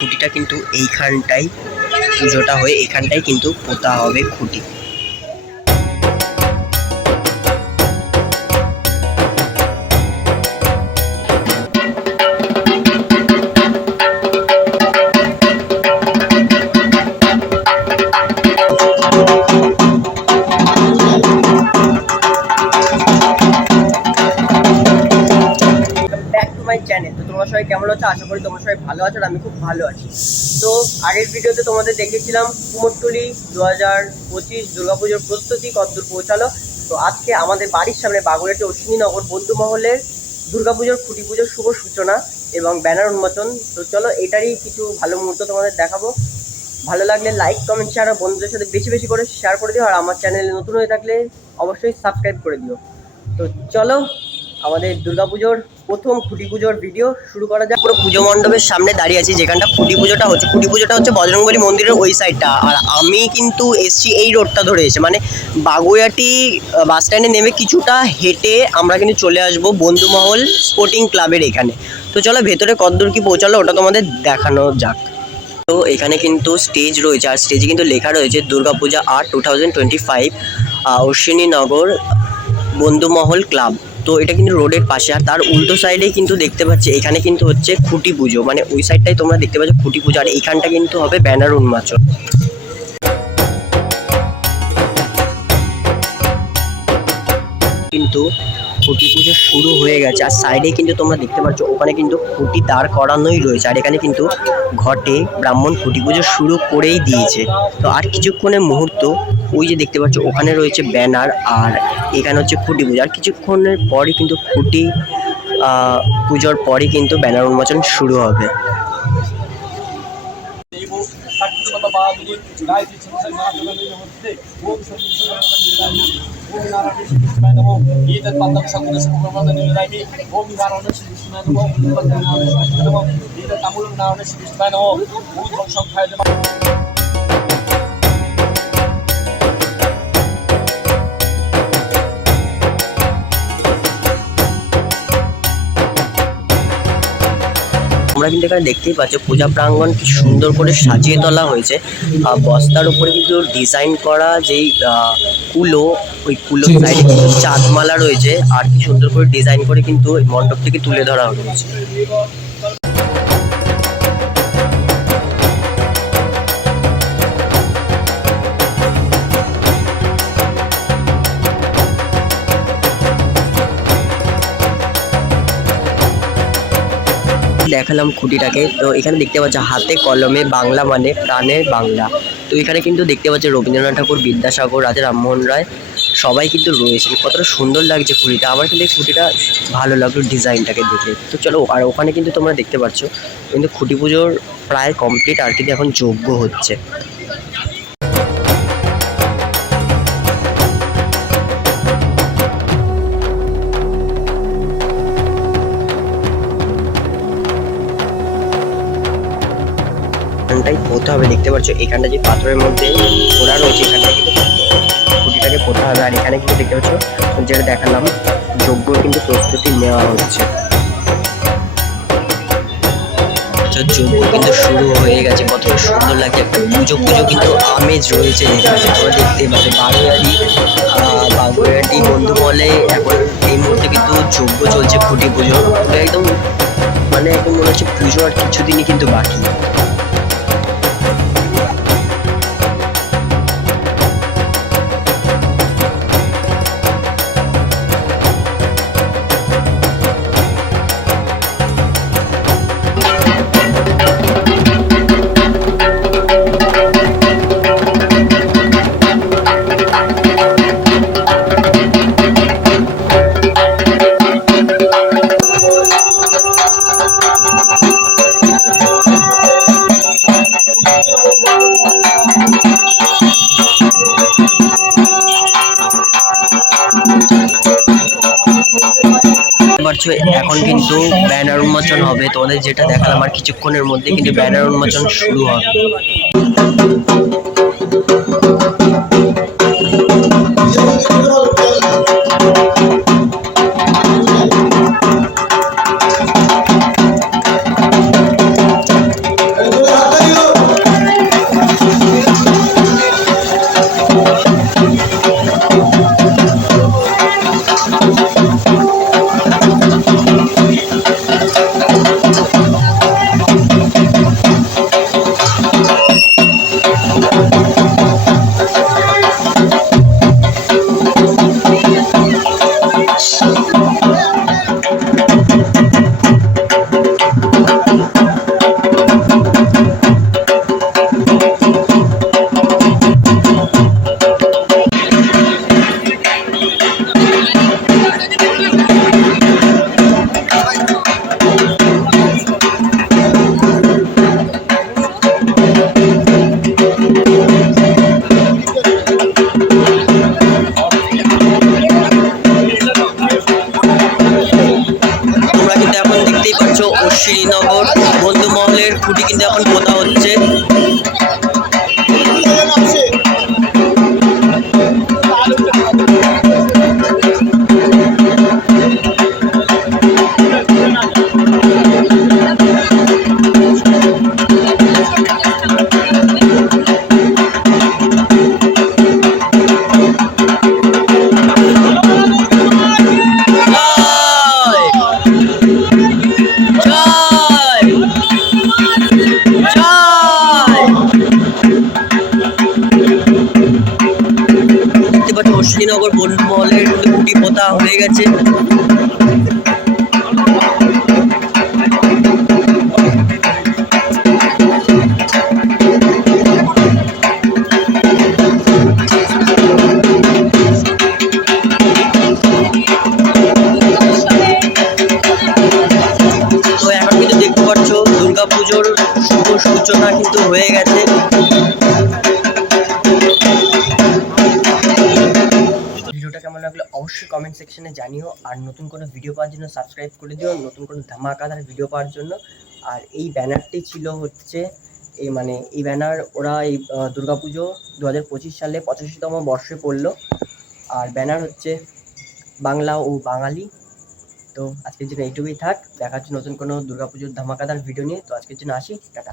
খুঁটিটা কিন্তু এইখানটাই পুজোটা হয়ে এখানটাই কিন্তু পোতা হবে খুঁটি। আশা করি তোমরা সবাই ভালো আছো আর আমি খুব ভালো আছি। তো আগের ভিডিওতে তোমাদের দেখেছিলাম কুমোরটুলি দু হাজার পঁচিশ দুর্গাপুজোর প্রস্তুতি, কতদূর পৌঁছালো। তো আজকে আমাদের বাড়ির সামনে বাগুড়াটি অশ্বিনীনগর বন্ধু মহলের দুর্গাপুজোর খুঁটি পুজোর শুভ সূচনা এবং ব্যানার উন্মোচন। তো চলো এটারই কিছু ভালো মুহূর্ত তোমাদের দেখাবো। ভালো লাগলে লাইক কমেন্ট শেয়ার আর বন্ধুদের সাথে বেশি বেশি করে শেয়ার করে দিও। আর আমার চ্যানেলে নতুন হয়ে থাকলে অবশ্যই সাবস্ক্রাইব করে দিও। তো চলো আমাদের দুর্গাপুজোর প্রথম খুঁটি পুজোর ভিডিও শুরু করা যাক। পুরো পুজো মণ্ডপের সামনে দাঁড়িয়ে আছি, যেখানটা খুঁটি পুজোটা হচ্ছে। খুঁটি পুজোটা হচ্ছে বজরংবলী মন্দিরের ওই সাইডটা আর আমি কিন্তু এসছি এই রোডটা ধরে এসে। মানে বাগুয়াটি বাস স্ট্যান্ডে নেমে কিছুটা হেঁটে আমরা কিন্তু চলে আসব বন্ধুমহল স্পোর্টিং ক্লাবের এখানে। তো চলো ভেতরে কতদূর কি পৌঁছালো ওটা তোমাদের দেখানো যাক। তো এখানে কিন্তু স্টেজ রয়েছে। আর স্টেজে কিন্তু লেখা রয়েছে Durga Puja art two thousand twenty five Ashwininagar Bandhumahal club তো এটা কিন্তু রোডের পাশে। আর তার উল্টো সাইডেই কিন্তু দেখতে পাচ্ছি, এখানে কিন্তু হচ্ছে খুঁটি পুজো। মানে ওই সাইডটাই তোমরা দেখতে পাচ্ছ খুঁটি পুজো। আর এইখানটা কিন্তু হবে ব্যানার উন্মোচন। কিন্তু খুঁটি পুজো শুরু হয়ে গেছে। আর সাইডে কিন্তু তোমরা দেখতে পাচ্ছ, ওখানে কিন্তু খুঁটি দাঁড় করানোই রয়েছে। আর এখানে কিন্তু ঘটে ব্রাহ্মণ খুঁটি পুজো শুরু করেই দিয়েছে। তো আর কিছুক্ষণের মুহূর্ত, ওই যে দেখতে পাচ্ছ, ওখানে রয়েছে ব্যানার আর এখানে হচ্ছে খুঁটি পুজো। আর কিছুক্ষণের পরই কিন্তু খুঁটি পুজোর পরই কিন্তু ব্যানার উন্মোচন শুরু হবে। তোমরা কিন্তু এখানে দেখতেই পাচ্ছ পূজা প্রাঙ্গণ কি সুন্দর করে সাজিয়ে তোলা হয়েছে। বস্তার উপরে কিন্তু ডিজাইন করা যেই কুলো ওই কুলো সাইডে কিন্তু চাঁদমালা রয়েছে আর কি সুন্দর করে ডিজাইন করে কিন্তু ওই মণ্ডপ থেকে তুলে ধরা হয়েছে দেখালাম খুঁটিটাকে। তো এখানে দেখতে পাচ্ছ হাতে কলমে বাংলা মানে প্রাণের বাংলা। তো এখানে কিন্তু দেখতে পাচ্ছ রবীন্দ্রনাথ ঠাকুর বিদ্যাসাগর রাজা রামমোহন রায় সবাই কিন্তু রয়েছেন কতটা সুন্দর লাগছে খুঁটিটা আমার কিন্তু এই খুঁটিটা ভালো লাগল ডিজাইনটাকে দেখে। তো চলো, আর ওখানে কিন্তু তোমরা দেখতে পাচ্ছ, কিন্তু খুঁটি পুজোর প্রায় কমপ্লিট আর কিন্তু এখন যোগ্য হচ্ছে। এখানটাই পোতা হবে। দেখতে পাচ্ছ এখানটা যে পাথরের মধ্যে পোড়া রয়েছে এখানটা কিন্তু পোতা হবে আর এখানে কিন্তু দেখতে পাচ্ছ যেটা দেখালাম যজ্ঞ কিন্তু প্রস্তুতি নেওয়া হচ্ছে। আচ্ছা, যজ্ঞ কিন্তু শুরু হয়ে গেছে। কতটা সুন্দর লাগছে। একটা পুজো পুজো কিন্তু আমেজ রয়েছে। এখানে তোমরা দেখতে পাচ্ছ বাগুয়ারি বাগুয়াটি বন্ধু বলে এখন এই মুহূর্তে কিন্তু যজ্ঞ চলছে খুঁটি পুজো। একদম মানে এখন মনে হচ্ছে পুজো আর কিছুদিনই কিন্তু বাকি। এখন কিন্তু ব্যানার উন্মোচন হবে। তোমাদের যেটা দেখালাম আর কিছুক্ষণের মধ্যে কিন্তু ব্যানার উন্মোচন শুরু হবে। পাচ্ছ অশ্বিনীনগর বনমহলের খুঁটি পোতা হয়ে গেছে। দুর্গাপুজোর শুভ সূচনা কিন্তু হয়ে গেছে। কমেন্ট সেকশনে জানিও। আর নতুন কোনো ভিডিও পাওয়ার জন্য সাবস্ক্রাইব করে দিও। নতুন কোনো ধামাকাদার ভিডিও পাওয়ার জন্য। আর এই ব্যানারটি ছিল হচ্ছে এই মানে এই ব্যানার ওরা এই দুর্গাপুজো দু হাজার পঁচিশ সালে পঁচাশিতম বর্ষে পড়ল। আর ব্যানার হচ্ছে বাংলা ও বাঙালি। তো আজকের জন্য এইটুকুই থাক। দেখা হচ্ছে নতুন কোনো দুর্গাপুজোর ধামাকাদার ভিডিও নিয়ে। তো আজকের জন্য আসি। টাটা।